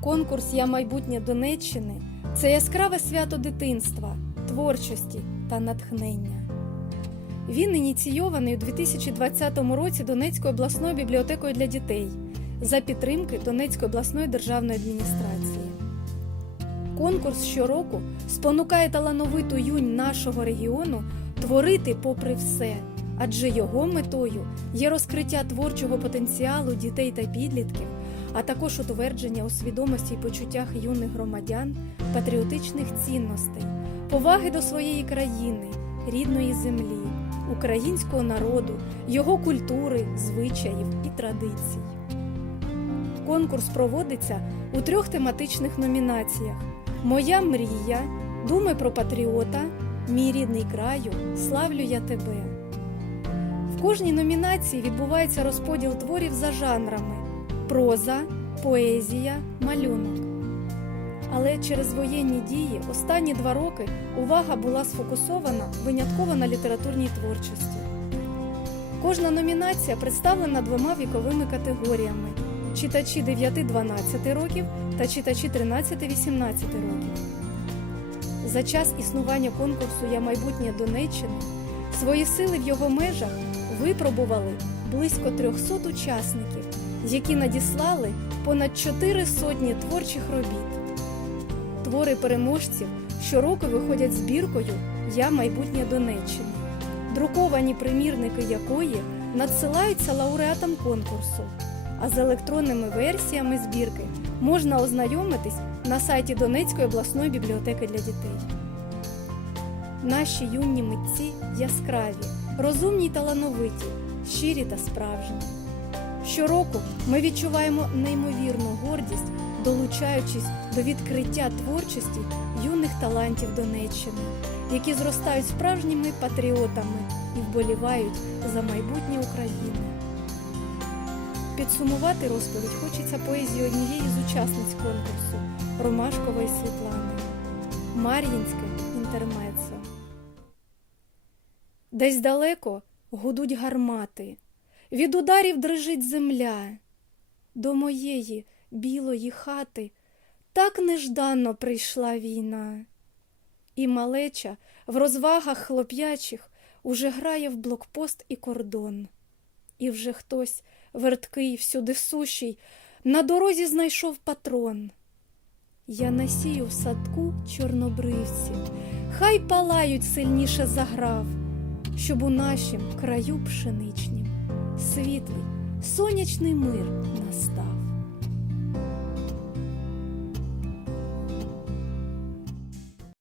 Конкурс Я майбутнє Донеччини це яскраве свято дитинства, творчості та натхнення. Він ініційований у 2020 році Донецькою обласною бібліотекою для дітей за підтримки Донецької обласної державної адміністрації. Конкурс щороку спонукає талановиту юнь нашого регіону творити попри все, адже його метою є розкриття творчого потенціалу дітей та підлітків, а також утвердження у свідомості й почуттях юних громадян патріотичних цінностей, поваги до своєї країни, рідної землі, українського народу, його культури, звичаїв і традицій. Конкурс проводиться у трьох тематичних номінаціях: Моя мрія, Думи про патріота, Мій рідний краю, Славлю я тебе. В кожній номінації відбувається розподіл творів за жанрами: проза, поезія, малюнок. Але через воєнні дії останні два роки увага була сфокусована винятково на літературній творчості. Кожна номінація представлена двома віковими категоріями: читачі 9-12 років та читачі 13-18 років. За час існування конкурсу Я майбутнє Донеччини свої сили в його межах випробували близько 300 учасників, які надіслали понад 4 сотні творчих робіт. Твори переможців щороку виходять збіркою Я майбутнє Донеччини, друковані примірники якої надсилаються лауреатам конкурсу, а з електронними версіями збірки можна ознайомитись на сайті Донецької обласної бібліотеки для дітей. Наші юні митці яскраві, розумні й талановиті, щирі та справжні. Щороку ми відчуваємо неймовірну гордість, долучаючись до відкриття творчості юних талантів Донеччини, які зростають справжніми патріотами і вболівають за майбутнє України. Підсумувати розповідь хочеться поезії однієї з учасниць конкурсу Ромашкової Світлани. Мар'їнське інтермецо. Десь далеко гудуть гармати, від ударів дрижить земля. До моєї білої хати так нежданно прийшла війна. І малеча в розвагах хлоп'ячих уже грає в блокпост і кордон. І вже хтось, верткий, всюди сущий, на дорозі знайшов патрон. Я насію в садку чорнобривці, хай палають сильніше заграв, щоб у нашім краю пшеничнім світлий сонячний мир настав.